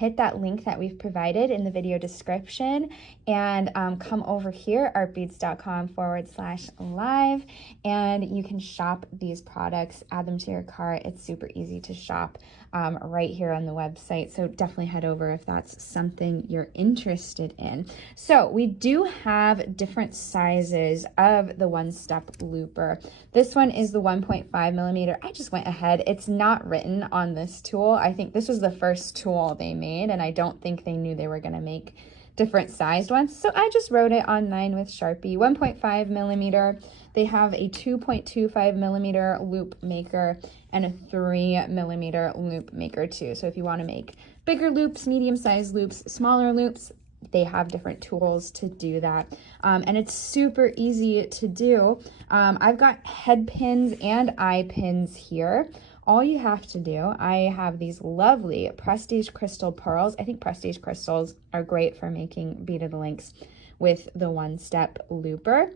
hit that link that we've provided in the video description and come over here, artbeads.com/live, and you can shop these products, add them to your cart. It's super easy to shop right here on the website. So definitely head over if that's something you're interested in. So we do have different sizes of the one-step looper. This one is the 1.5 millimeter. I just went ahead. It's not written on this tool. I think this was the first tool they made, and I don't think they knew they were going to make different sized ones. So I just wrote it on mine with Sharpie. 1.5 millimeter. They have a 2.25 millimeter loop maker and a 3 millimeter loop maker too. So if you want to make bigger loops, medium-sized loops, smaller loops, they have different tools to do that. And it's super easy to do. I've got head pins and eye pins here. All you have to do, I have these lovely Prestige Crystal pearls. I think Prestige crystals are great for making beaded links with the one-step looper.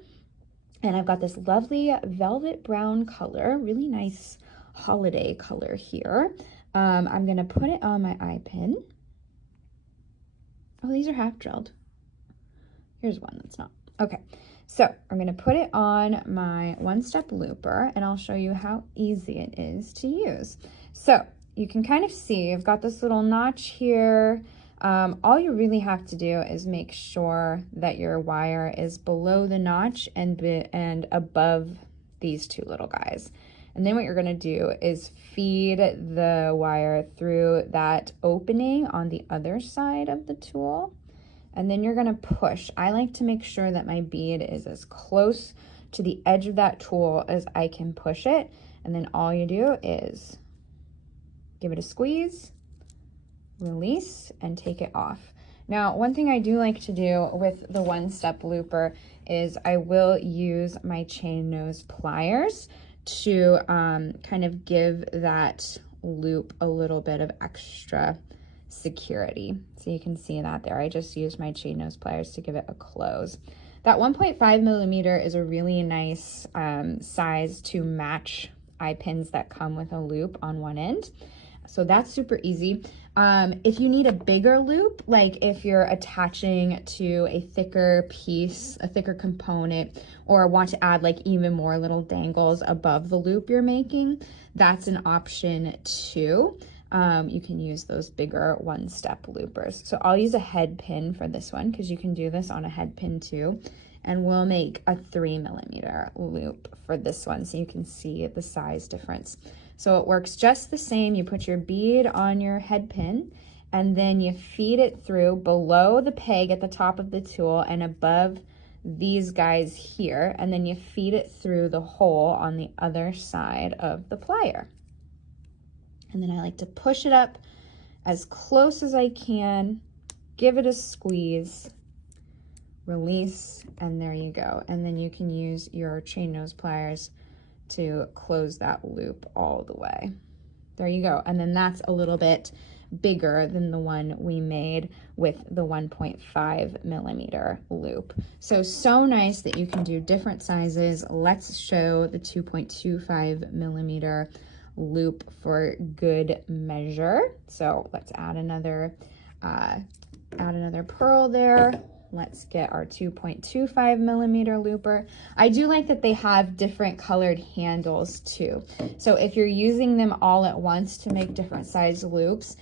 And I've got this lovely velvet brown color, really nice holiday color here. I'm gonna put it on my eye pin. Oh, these are half drilled. Here's one that's not. Okay, so I'm gonna put it on my one-step looper and I'll show you how easy it is to use. So you can kind of see, I've got this little notch here. All you really have to do is make sure that your wire is below the notch and above these two little guys. And then what you're gonna do is feed the wire through that opening on the other side of the tool. And then you're gonna push. I like to make sure that my bead is as close to the edge of that tool as I can push it. And then all you do is give it a squeeze, release, and take it off. Now, one thing I do like to do with the one-step looper is I will use my chain nose pliers to kind of give that loop a little bit of extra security. So you can see that there. I just used my chain nose pliers to give it a close. That 1.5 millimeter is a really nice size to match eye pins that come with a loop on one end. So that's super easy. If you need a bigger loop, like if you're attaching to a thicker piece, a thicker component, or want to add like even more little dangles above the loop you're making, that's an option too. You can use those bigger one-step loopers. So I'll use a head pin for this one because you can do this on a head pin too. And we'll make a 3 millimeter loop for this one so you can see the size difference. So it works just the same. You put your bead on your head pin and then you feed it through below the peg at the top of the tool and above these guys here, and then you feed it through the hole on the other side of the plier. And then I like to push it up as close as I can, give it a squeeze, release, and there you go. And then you can use your chain nose pliers to close that loop all the way. There you go. And then that's a little bit bigger than the one we made with the 1.5 millimeter loop. So nice that you can do different sizes. Let's show the 2.25 millimeter loop for good measure. So let's add another pearl there. Let's get our 2.25 millimeter looper. I do like that they have different colored handles too. So if you're using them all at once to make different size loops,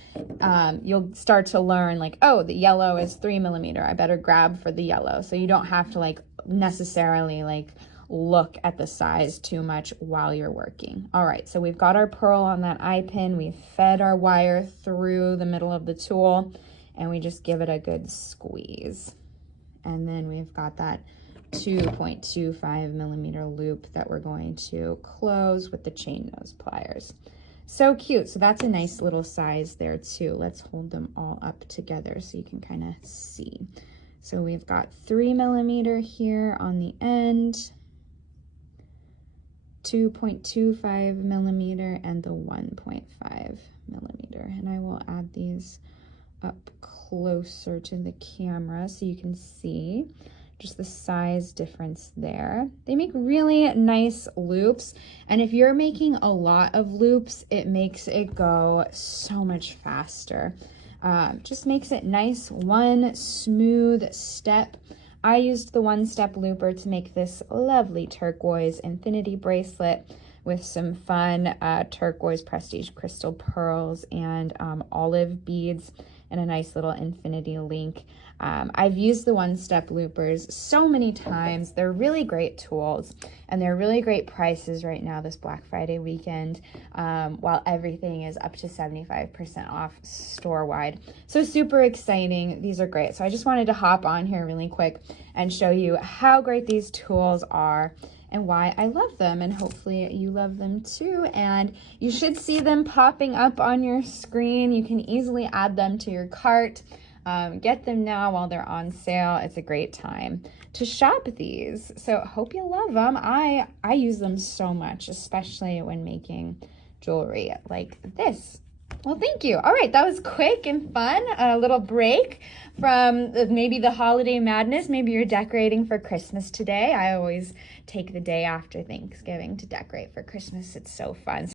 you'll start to learn like, oh, the yellow is 3 millimeter. I better grab for the yellow. So you don't have to like necessarily like look at the size too much while you're working. All right, so we've got our pearl on that eye pin. We've fed our wire through the middle of the tool and we just give it a good squeeze. And then we've got that 2.25 millimeter loop that we're going to close with the chain nose pliers. So cute. So that's a nice little size there too. Let's hold them all up together so you can kind of see. So we've got 3 millimeter here on the end, 2.25 millimeter, and the 1.5 millimeter. And I will add these up closer to the camera so you can see just the size difference there. They make really nice loops, and if you're making a lot of loops, it makes it go so much faster. Just makes it nice, one smooth step. I used the one-step looper to make this lovely turquoise infinity bracelet with some fun turquoise prestige crystal pearls and olive beads and a nice little infinity link. I've used the one-step loopers so many times. They're really great tools, and they're really great prices right now this Black Friday weekend, while everything is up to 75% off store-wide. So super exciting. These are great. So I just wanted to hop on here really quick and show you how great these tools are and why I love them, and hopefully you love them too. And you should see them popping up on your screen. You can easily add them to your cart. Get them now while they're on sale. It's a great time to shop these. So hope you love them. I use them so much, especially when making jewelry like this. Well, thank you. All right, that was quick and fun. A little break from maybe the holiday madness. Maybe you're decorating for Christmas today. I always take the day after Thanksgiving to decorate for Christmas. It's so fun.